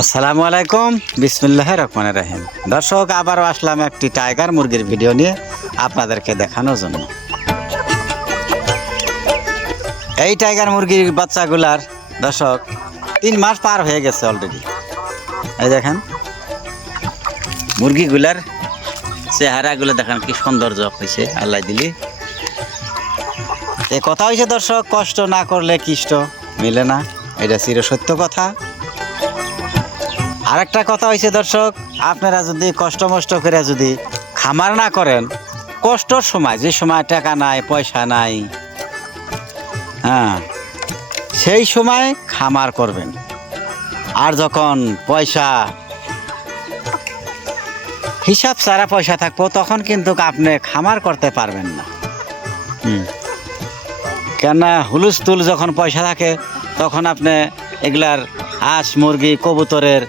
আসসালামু আলাইকুম, বিসমিল্লাহির রহমানির রহিম। দর্শক, আবারও আসলাম একটি টাইগার মুরগির ভিডিও নিয়ে আপনাদেরকে দেখানোর জন্য। এই টাইগার মুরগির বাচ্চাগুলার দর্শক 3 মাস পার হয়ে গেছে অলরেডি। এই দেখেন মুরগিগুলার চেহারাগুলো দেখেন কি সৌন্দর্য হয়েছে আল্লাহ দিলি। এই কথা হয়েছে দর্শক, কষ্ট না করলে কৃষ্ট মিলে না, এটা চিরসত্য কথা। আর একটা কথা হয়েছে দর্শক, আপনারা যদি কষ্ট মষ্ট করে যদি খামার না করেন, কষ্টর সময় যে সময় টাকা নাই পয়সা নাই, হ্যাঁ সেই সময় খামার করবেন। আর যখন পয়সা হিসাব ছাড়া পয়সা থাকবো তখন কিন্তু আপনি খামার করতে পারবেন না। কেননা হুলুস্থুল যখন পয়সা থাকে তখন আপনি এগুলার হাঁস মুরগি কবুতরের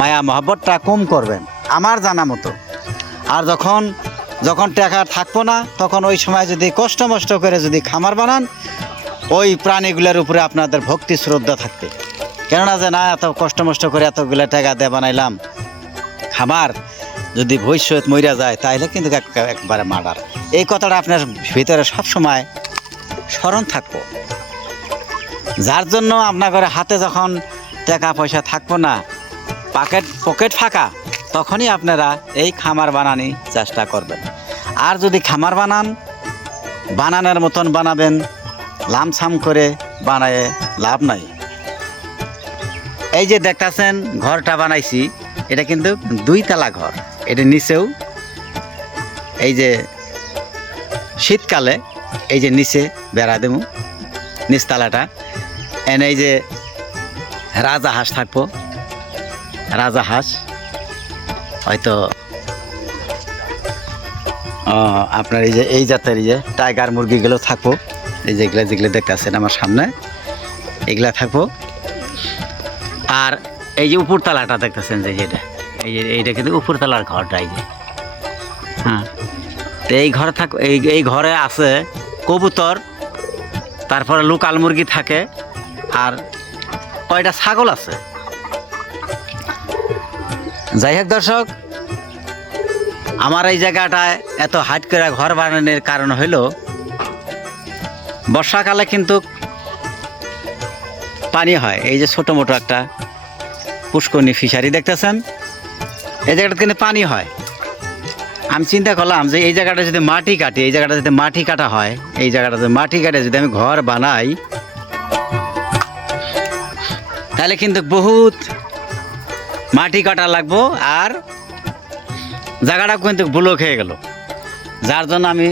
মায়া মহব্বতটা কম করবেন আমার জানা মতো। আর যখন টাকা থাকবো না তখন ওই সময় যদি কষ্ট মষ্ট করে যদি খামার বানান, ওই প্রাণীগুলোর উপরে আপনাদের ভক্তি শ্রদ্ধা থাকবে। কেননা যে না, এত কষ্ট মষ্ট করে এতগুলো টাকা দিয়ে বানাইলাম, খামার যদি ভবিষ্যৎ মইরা যায় তাহলে কিন্তু একবারে মার্ডার। এই কথাটা আপনার ভিতরে সবসময় স্মরণ থাকবো। যার জন্য আপনার হাতে যখন টাকা পয়সা থাকবো না, পকেট ফাঁকা, তখনই আপনারা এই খামার বানানি চেষ্টা করবেন। আর যদি খামার বানানোর মতন বানাবেন, লামসাম করে বানায় লাভ নাই। এই যে দেখতেছেন ঘরটা বানাইছি, এটা কিন্তু 2 তলা ঘর। এটা নিচেও এই যে শীতকালে এই যে নিচে বেড়া দেবো নিচতলাটা, এই যে রাজা হাঁস থাকবো, রাজা হাঁস হয়তো আপনার এই জাতের টাইগার মুরগিগুলো থাকবো। এই যেগুলো দেখতেছেন আমার সামনে, এগুলা থাকবো। আর এই যে উপরতলাটা দেখতেছেন যে এইটা কিন্তু উপরতলার ঘরটা, এই যে হ্যাঁ, তো এই ঘরে এই ঘরে আছে কবুতর, তারপরে লোকাল মুরগি থাকে, আর কয়টা ছাগল আছে। যাই হোক দর্শক, আমার এই জায়গাটায় এত হাইট করে ঘর বানানোর কারণ হইল বর্ষাকালে কিন্তু পানি হয়। এই যে ছোটো মোটো একটা পুষ্করণী ফিশারি দেখতেছেন, এই জায়গাটা কিন্তু পানি হয়। আমি চিন্তা করলাম যে এই জায়গাটা যদি মাটি কাটি, এই জায়গাটা যদি মাটি কাটা হয়, এই জায়গাটা যদি মাটি কাটে যদি আমি ঘর বানাই, তাহলে কিন্তু বহুত মাটি কাটা লাগবো, আর জায়গাটা কিন্তু ব্লক হয়ে গেল। যার জন্য আমি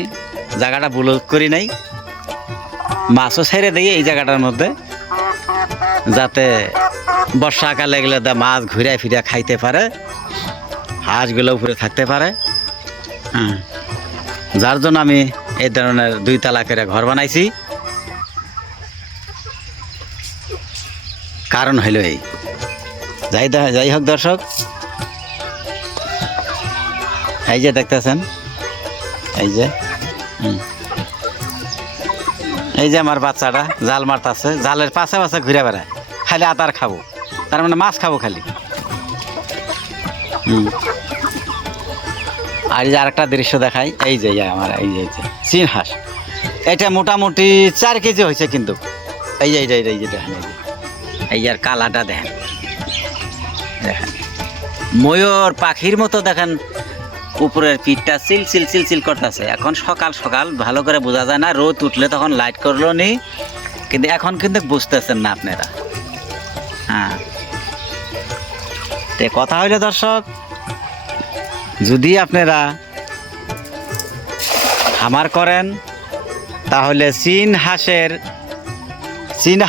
জায়গাটা ব্লক করি নাই, মাছও ছেড়ে দিই এই জায়গাটার মধ্যে, যাতে বর্ষাকালে গেলে মাছ ঘুরে ফিরে খাইতে পারে, হাঁসগুলো উপরে থাকতে পারে। হ্যাঁ, যার জন্য আমি এই ধরনের 2 তলা করে ঘর বানাইছি। কারণ হইল এই। যাই হোক দর্শক, এই যে দেখতেছেন, এই যে আমার বাচ্চাটা জাল মারতেছে, জালের পাশে পাশে ঘুরে বেড়ায়, খালি আতার খাবো, তার মানে মাছ খাবো খালি। আর এই যে আরেকটা দৃশ্য দেখাই, এই যে আমার এই যে চীন হাঁস, এটা মোটামুটি 4 কেজি হয়েছে কিন্তু। এই যে দেখেন, এই যে আর কালাটা দেখেন ময়ূর পাখির মতো দেখেন, উপরের পিঠটা চিল করতেছে। এখন সকাল সকাল ভালো করে বোঝা যায় না, রোদ উঠলে তখন লাইট করলো নি, কিন্তু এখন কিন্তু বুঝতেছেন না আপনারা। হ্যাঁ, তে কথা হইলে দর্শক, যদি আপনারা খামার করেন তাহলে চীন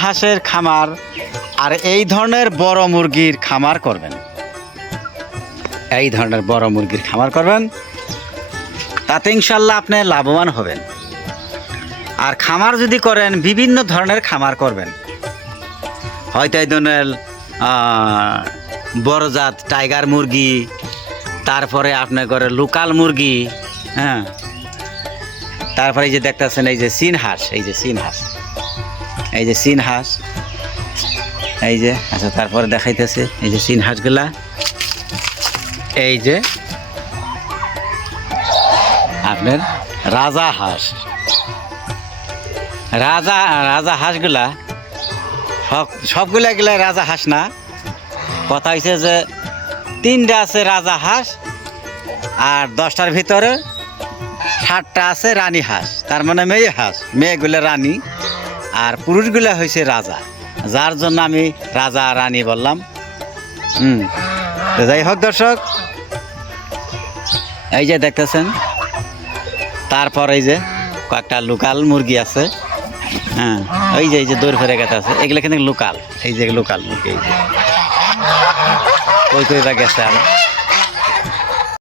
হাঁসের খামার আর এই ধরনের বড় মুরগির খামার করবেন। এই ধরনের বড় মুরগির খামার করবেন, তাতে ইনশাল্লাহ আপনি লাভবান হবেন। আর খামার যদি করেন, বিভিন্ন ধরনের খামার করবেন। হয়তো এই ধরনের বড় জাত টাইগার মুরগি, তারপরে আপনার ঘরে লোকাল মুরগি, হ্যাঁ, তারপরে এই যে দেখতেছেন এই যে চীন হাঁস, এই যে চীন হাঁস, এই যে আচ্ছা, তারপরে দেখাইতেছে এই যে চীন হাঁসগুলা, এই যে আপনার রাজা হাঁস। রাজা হাঁসগুলা সবগুলা এগুলা রাজা হাঁস না, কথা হয়েছে যে 3টা আছে রাজা হাঁস আর 10টার ভিতরে 7টা আছে রানী হাঁস, তার মানে মেয়ে হাঁস। মেয়েগুলা রানী আর পুরুষগুলা হয়েছে রাজা, যার জন্য আমি রাজা রানী বললাম। তো যাই হোক দর্শক, এই যে দেখতেছেন, তারপর এই যে কয়েকটা লোকাল মুরগি আছে। হ্যাঁ, এই যে দৌড় ফেরে গেছে আছে, এগুলো কিন্তু লোকাল। এই যে লোকাল মুরগি, এই যে কই বা গেছে আর